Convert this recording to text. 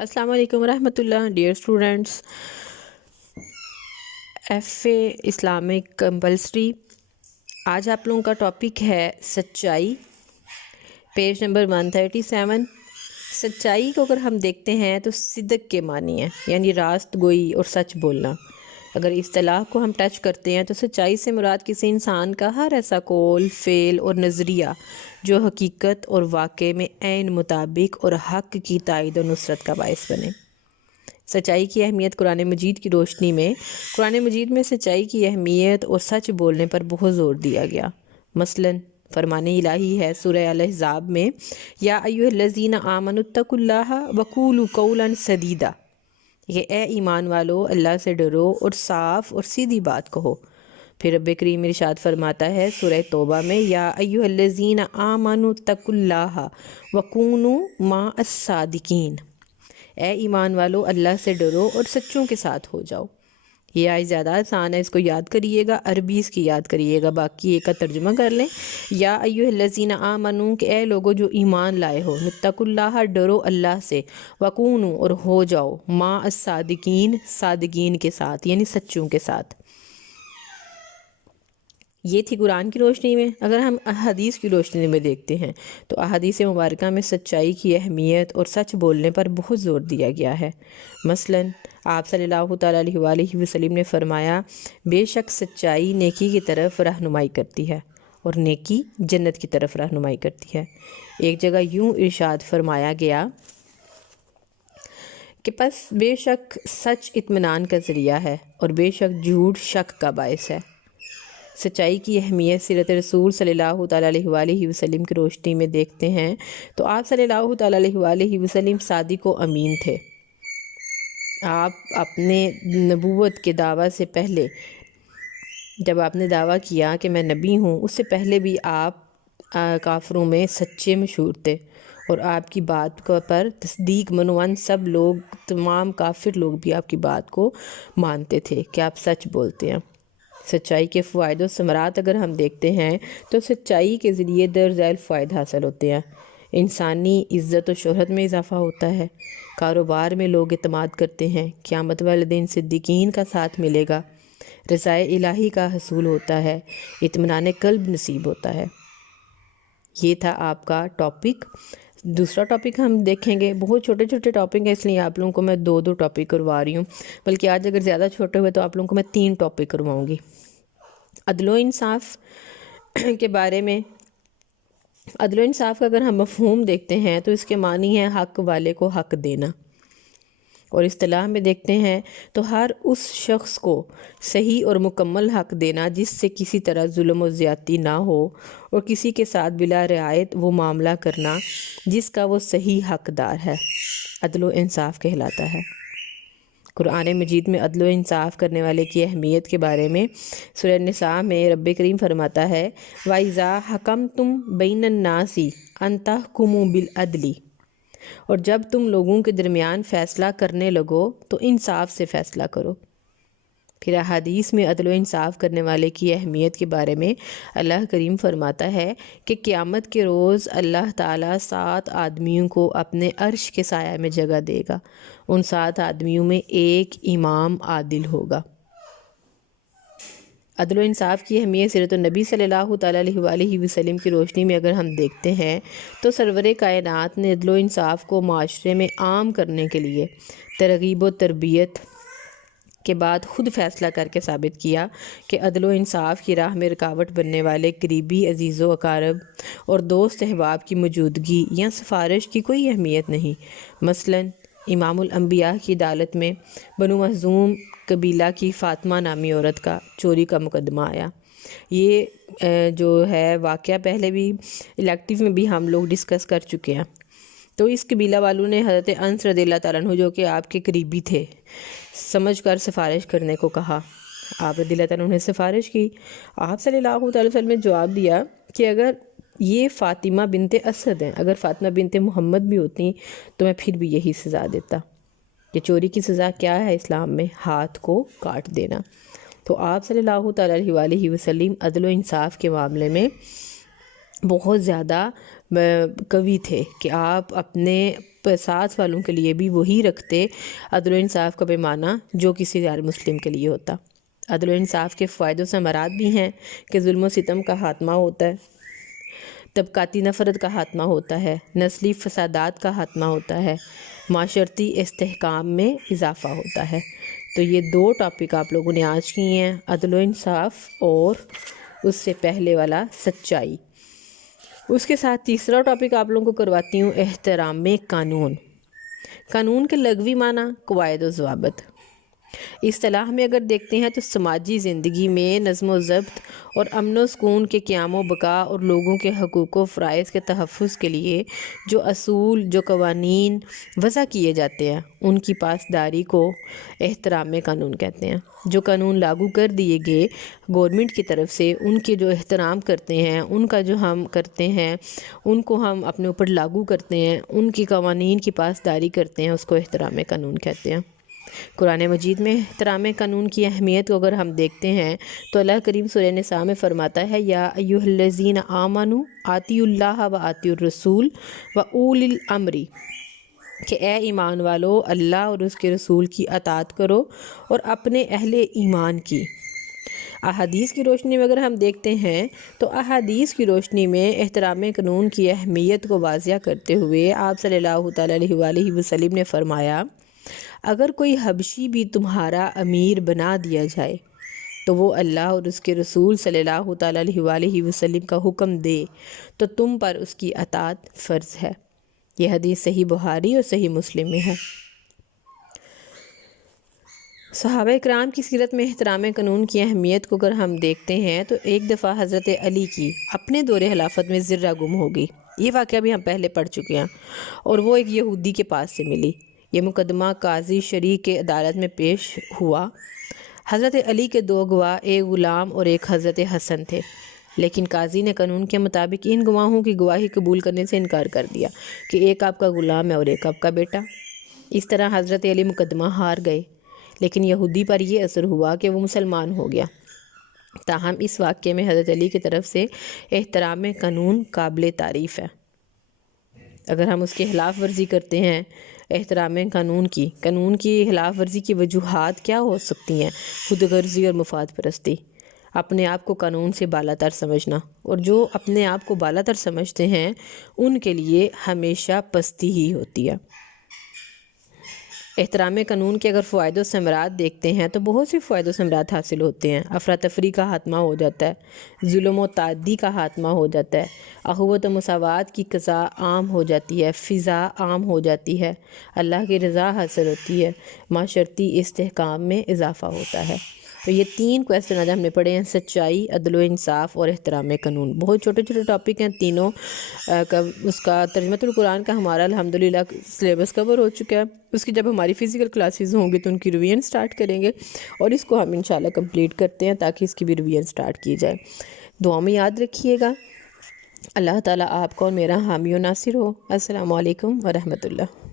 السلام علیکم ورحمۃ اللہ. Dear students, F A Islamic compulsory. آج آپ لوگوں کا ٹاپک ہے سچائی، پیج نمبر 137. سچائی کو اگر ہم دیکھتے ہیں تو صدق کے معنی ہے، یعنی راست گوئی اور سچ بولنا. اگر اصطلاح کو ہم ٹچ کرتے ہیں تو سچائی سے مراد کسی انسان کا ہر ایسا قول، فعل اور نظریہ جو حقیقت اور واقع میں عین مطابق اور حق کی تائید و نصرت کا باعث بنے. سچائی کی اہمیت قرآن مجید کی روشنی میں قرآن مجید میں سچائی کی اہمیت اور سچ بولنے پر بہت زور دیا گیا. مثلاً فرمان الہی ہے سورہ الاحزاب میں، یا ایھا الذین آمنوا اتقوا اللہ وقولوا قولا سدیدا، کہ اے ایمان والو اللہ سے ڈرو اور صاف اور سیدھی بات کہو. پھر رب کریم ارشاد فرماتا ہے سورہ توبہ میں، یا ایھا الذین آمنوا اتقوا اللہ وکونوا مع الصادقین، اے ایمان والو اللہ سے ڈرو اور سچوں کے ساتھ ہو جاؤ. یہ آیت زیادہ آسان ہے، اس کو یاد کریے گا، عربی اس کی یاد کریے گا، باقی ایک کا ترجمہ کر لیں. یا ایھا الذین آمنوا، کہ اے لوگو جو ایمان لائے ہو، اتقوا اللہ ڈرو اللہ سے، وکونوا اور ہو جاؤ، مع الصادقین صادقین کے ساتھ، یعنی سچوں کے ساتھ. یہ تھی قرآن کی روشنی میں. اگر ہم احادیث کی روشنی میں دیکھتے ہیں تو احادیث مبارکہ میں سچائی کی اہمیت اور سچ بولنے پر بہت زور دیا گیا ہے. مثلاً آپ صلی اللہ تعالیٰ علیہ وآلہ وسلم نے فرمایا، بے شک سچائی نیکی کی طرف رہنمائی کرتی ہے اور نیکی جنت کی طرف رہنمائی کرتی ہے. ایک جگہ یوں ارشاد فرمایا گیا کہ پس بے شک سچ اطمینان کا ذریعہ ہے اور بے شک جھوٹ شک کا باعث ہے. سچائی کی اہمیت سیرت رسول صلی اللہ تعالیٰ علیہ وآلہ وسلم کی روشنی میں دیکھتے ہیں تو آپ صلی اللہ تعالیٰ علیہ وآلہ وسلم صادق و امین تھے. آپ اپنے نبوت کے دعویٰ سے پہلے، جب آپ نے دعویٰ کیا کہ میں نبی ہوں، اس سے پہلے بھی آپ کافروں میں سچے مشہور تھے، اور آپ کی بات پر تصدیق منوان سب لوگ، تمام کافر لوگ بھی آپ کی بات کو مانتے تھے کہ آپ سچ بولتے ہیں. سچائی کے فوائد و ثمرات اگر ہم دیکھتے ہیں تو سچائی کے ذریعے درج ذیل فوائد حاصل ہوتے ہیں. انسانی عزت و شہرت میں اضافہ ہوتا ہے، کاروبار میں لوگ اعتماد کرتے ہیں، قیامت والے دن صدیقین کا ساتھ ملے گا، رضا الہی کا حصول ہوتا ہے، اطمینان قلب نصیب ہوتا ہے. یہ تھا آپ کا ٹاپک. دوسرا ٹاپک ہم دیکھیں گے. بہت چھوٹے چھوٹے ٹاپک ہیں، اس لیے آپ لوگوں کو میں دو ٹاپک کروا رہی ہوں، بلکہ آج اگر زیادہ چھوٹے ہوئے تو آپ لوگوں کو میں 3 ٹاپک کرواؤں گی. عدل و انصاف کے بارے میں. عدل و انصاف کا اگر ہم مفہوم دیکھتے ہیں تو اس کے معنی ہے حق والے کو حق دینا، اور اصطلاح میں دیکھتے ہیں تو ہر اس شخص کو صحیح اور مکمل حق دینا جس سے کسی طرح ظلم و زیادتی نہ ہو، اور کسی کے ساتھ بلا رعایت وہ معاملہ کرنا جس کا وہ صحیح حقدار ہے، عدل و انصاف کہلاتا ہے. قرآن مجید میں عدل و انصاف کرنے والے کی اہمیت کے بارے میں سورہ النساء میں رب کریم فرماتا ہے، وَإِذَا حَكَمْتُمْ بَيْنَ النَّاسِ أَن تَحْكُمُوا بِالْعَدْلِ، اور جب تم لوگوں کے درمیان فیصلہ کرنے لگو تو انصاف سے فیصلہ کرو. پھر احادیث میں عدل و انصاف کرنے والے کی اہمیت کے بارے میں اللہ کریم فرماتا ہے کہ قیامت کے روز اللہ تعالیٰ 7 آدمیوں کو اپنے عرش کے سایہ میں جگہ دے گا. ان 7 آدمیوں میں ایک امام عادل ہوگا. عدل و انصاف کی اہمیت سیرت النبی صلی اللہ تعالیٰ علیہ وآلہ وسلم کی روشنی میں اگر ہم دیکھتے ہیں تو سرور کائنات نے عدل و انصاف کو معاشرے میں عام کرنے کے لیے ترغیب و تربیت کے بعد خود فیصلہ کر کے ثابت کیا کہ عدل و انصاف کی راہ میں رکاوٹ بننے والے قریبی عزیز و اقارب اور دوست احباب کی موجودگی یا سفارش کی کوئی اہمیت نہیں. مثلاً امام الانبیاء کی عدالت میں بنو مخزوم قبیلہ کی فاطمہ نامی عورت کا چوری کا مقدمہ آیا. یہ جو ہے واقعہ پہلے بھی الیکٹیو میں بھی ہم لوگ ڈسکس کر چکے ہیں. تو اس قبیلہ والوں نے حضرت انس رضی اللہ تعالیٰ عنہ جو کہ آپ کے قریبی تھے سمجھ کر سفارش کرنے کو کہا. آپ رضی اللہ تعالیٰ عنہ نے سفارش کی. آپ صلی اللہ علیہ وسلم نے جواب دیا کہ اگر یہ فاطمہ بنت اسد ہیں، اگر فاطمہ بنت محمد بھی ہوتی تو میں پھر بھی یہی سزا دیتا. کہ چوری کی سزا کیا ہے اسلام میں؟ ہاتھ کو کاٹ دینا. تو آپ صلی اللہ تعالیٰ علیہ وآلہ وسلم عدل و انصاف کے معاملے میں بہت زیادہ قوی تھے کہ آپ اپنے ساتھ والوں کے لیے بھی وہی رکھتے عدل و انصاف کا پیمانہ جو کسی غیر مسلم کے لیے ہوتا۔ عدل و انصاف کے فوائد و ثمرات بھی ہیں کہ ظلم و ستم کا خاتمہ ہوتا ہے، طبقاتی نفرت کا خاتمہ ہوتا ہے، نسلی فسادات کا خاتمہ ہوتا ہے، معاشرتی استحکام میں اضافہ ہوتا ہے۔ تو یہ 2 ٹاپک آپ لوگوں نے آج کی ہیں، عدل و انصاف اور اس سے پہلے والا سچائی۔ اس کے ساتھ تیسرا ٹاپک آپ لوگوں کو کرواتی ہوں، احترام قانون۔ قانون کے لغوی معنی قواعد و ضوابط۔ اصطلاح میں اگر دیکھتے ہیں تو سماجی زندگی میں نظم و ضبط اور امن و سکون کے قیام و بقا اور لوگوں کے حقوق و فرائض کے تحفظ کے لیے جو اصول، جو قوانین وضع کیے جاتے ہیں، ان کی پاسداری کو احترام قانون کہتے ہیں۔ جو قانون لاگو کر دیے گئے گورنمنٹ کی طرف سے، ان کے جو احترام کرتے ہیں، ان کا جو ہم کرتے ہیں، ان کو ہم اپنے اوپر لاگو کرتے ہیں، ان کی قوانین کی پاسداری کرتے ہیں، اس کو احترام قانون کہتے ہیں۔ قرآن مجید میں احترام قانون کی اہمیت کو اگر ہم دیکھتے ہیں تو اللہ کریم سورہ نساء میں فرماتا ہے، یا ایھا الذین آمنوا اطیعوا اللہ و اطیعوا الرسول و اولی الامر، کہ اے ایمان والو، اللہ اور اس کے رسول کی اطاعت کرو اور اپنے اہل ایمان کی۔ احادیث کی روشنی میں اگر ہم دیکھتے ہیں تو احادیث کی روشنی میں احترام قانون کی اہمیت کو واضح کرتے ہوئے آپ صلی اللہ تعالیٰ علیہ وآلہ وسلم نے فرمایا، اگر کوئی حبشی بھی تمہارا امیر بنا دیا جائے تو وہ اللہ اور اس کے رسول صلی اللہ تعالیٰ علیہ وآلہ وسلم کا حکم دے تو تم پر اس کی اطاعت فرض ہے۔ یہ حدیث صحیح بخاری اور صحیح مسلم میں ہے۔ صحابہ کرام کی سیرت میں احترام قانون کی اہمیت کو اگر ہم دیکھتے ہیں تو ایک دفعہ حضرت علی کی اپنے دور خلافت میں زرہ گم ہو گئی۔ یہ واقعہ بھی ہم پہلے پڑھ چکے ہیں، اور وہ ایک یہودی کے پاس سے ملی۔ یہ مقدمہ قاضی شریع کے عدالت میں پیش ہوا۔ حضرت علی کے 2 گواہ، ایک غلام اور ایک حضرت حسن تھے، لیکن قاضی نے قانون کے مطابق ان گواہوں کی گواہی قبول کرنے سے انکار کر دیا کہ ایک آپ کا غلام ہے اور ایک آپ کا بیٹا۔ اس طرح حضرت علی مقدمہ ہار گئے، لیکن یہودی پر یہ اثر ہوا کہ وہ مسلمان ہو گیا۔ تاہم اس واقعے میں حضرت علی کی طرف سے احترام قانون قابل تعریف ہے۔ اگر ہم اس کی خلاف ورزی کرتے ہیں، احترام قانون کی خلاف ورزی کی وجوہات کیا ہو سکتی ہیں؟ خود غرضی اور مفاد پرستی، اپنے آپ کو قانون سے بالا تر سمجھنا، اور جو اپنے آپ کو بالا تر سمجھتے ہیں ان کے لیے ہمیشہ پستی ہی ہوتی ہے۔ احترام قانون کے اگر فوائد و ثمرات دیکھتے ہیں تو بہت سے فوائد و ثمرات حاصل ہوتے ہیں۔ افراتفری کا خاتمہ ہو جاتا ہے، ظلم و تعدی کا خاتمہ ہو جاتا ہے، اخوت و مساوات کی قضا عام ہو جاتی ہے، فضا عام ہو جاتی ہے، اللہ کی رضا حاصل ہوتی ہے، معاشرتی استحکام میں اضافہ ہوتا ہے۔ تو یہ 3 کویسچن آج ہم نے پڑھے ہیں، سچائی، عدل و انصاف اور احترام قانون۔ بہت چھوٹے چھوٹے ٹاپک ہیں تینوں کا۔ اس کا ترجمہ القرآن کا ہمارا الحمدللہ سلیبس کور ہو چکا ہے۔ اس کی جب ہماری فزیکل کلاسز ہوں گی تو ان کی ریویژن سٹارٹ کریں گے، اور اس کو ہم انشاءاللہ کمپلیٹ کرتے ہیں تاکہ اس کی بھی ریویژن سٹارٹ کی جائے۔ دعا میں یاد رکھیے گا۔ اللہ تعالیٰ آپ کو اور میرا حامی و ناصر ہو۔ السلام علیکم ورحمۃ اللہ۔